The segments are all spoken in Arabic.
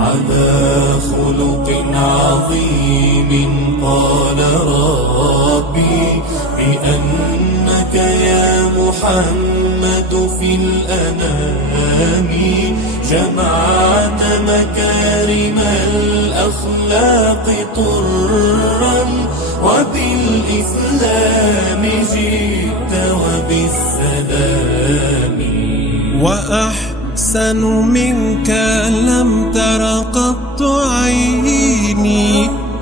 على خلق عظيم قال ربي بأنك يا محمد في الأنام جمعت مكارم الأخلاق طرا وبالإسلام جئت وبالسلام. وأحسن منك لم تر قط عيني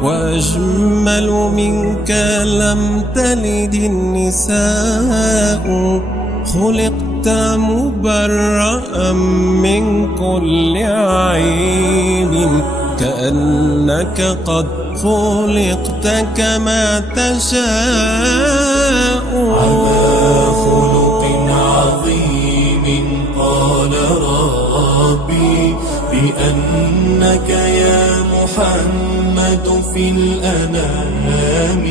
وأجمل منك لم تلد النساء خلقت مبرأ من كل عيب كأنك قد خلقت كما تشاء. على خلق عظيم قال ربي بأنك يا محمد في الأنام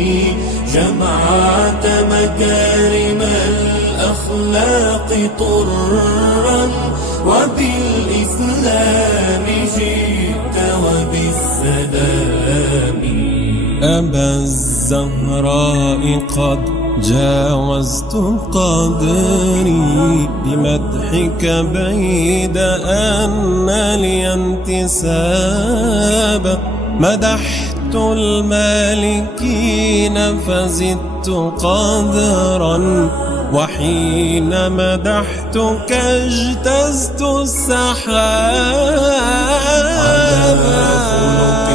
جمعت مكارم الأخلاق طرا وبالإسلام جئت وبالسلام. أبا الزهراء قد جاوزت قدري بمدحك بعيد أن لي انتساب مدحت المالكين فزدت قدرا وحين مدحتك اجتزت السحاب. على خلق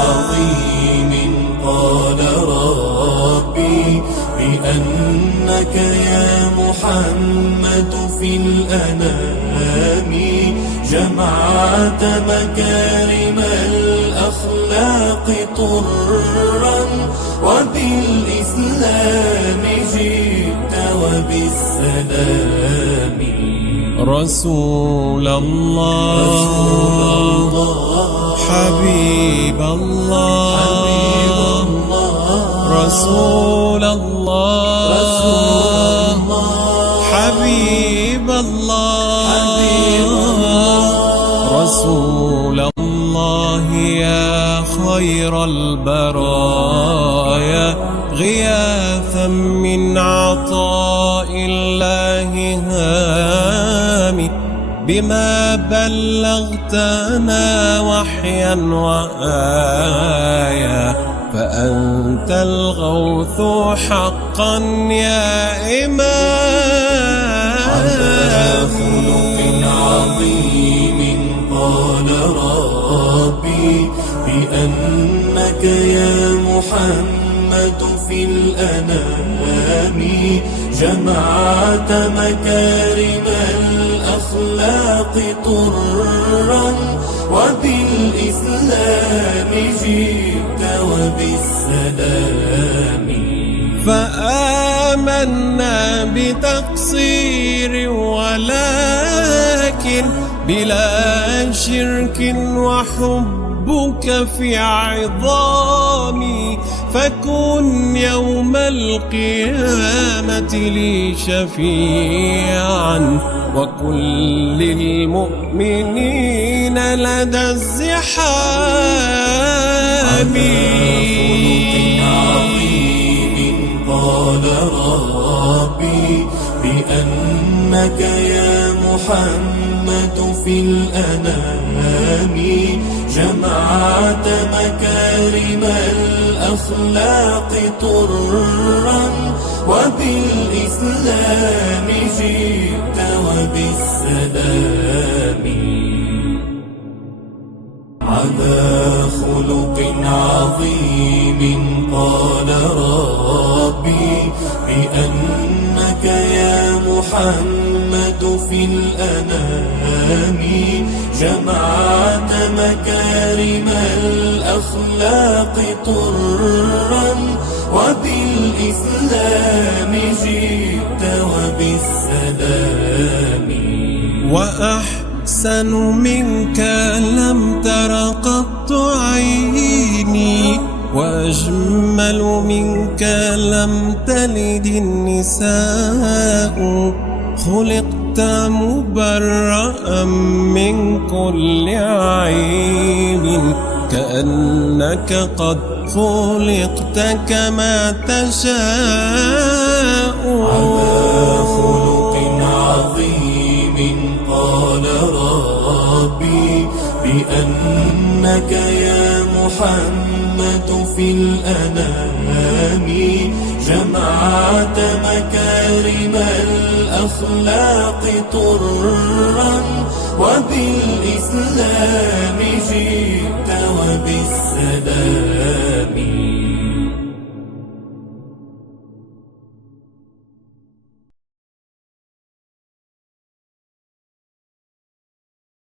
عظيم قال ربي بأنك يا محمد في الأنام جمعت مكارم الأخلاق طرا وبالإسلام جئت وبالسلام. رسول الله حبيب الله رسول الله حبيب الله رسول الله يا خير البرايا غياثا من عطاء الله هامي بما بلغتنا وحيا وآيا فأنت الغوث حقا يا إمامي. على خلق عظيم قال ربي بأنك يا محمد في الأنام جمعت مكارم الأخلاق طرا وبالإسلام جئت وبالسلام. فآمنا بتقصير ولكن بلا شرك وحبك في عظامي فكن يوم القيامة لي شفيعا وكل المؤمنين لدى الزحام. قال ربي بأنك يا محمد في الأنام جمعت مكارم الأخلاق طرا وبالإسلام جئت وبالسلام. على خلق عظيم قال ربي بأنك يا محمد في الأنام جمعت مكارم الأخلاق طرا وبالإسلام جئت وبالسلام. وأحسن منك لم تر قط عيني، وأجمل منك لم تلد النساء، خلقت مبرأ من كل عيب، كأنك قد خلقت كما تشاء. على خلق عظيم قال ربي بأنك يا محمد في الأنام جمعت مكارم الأخلاق طرا، وبالإسلام جئت وبالسلام.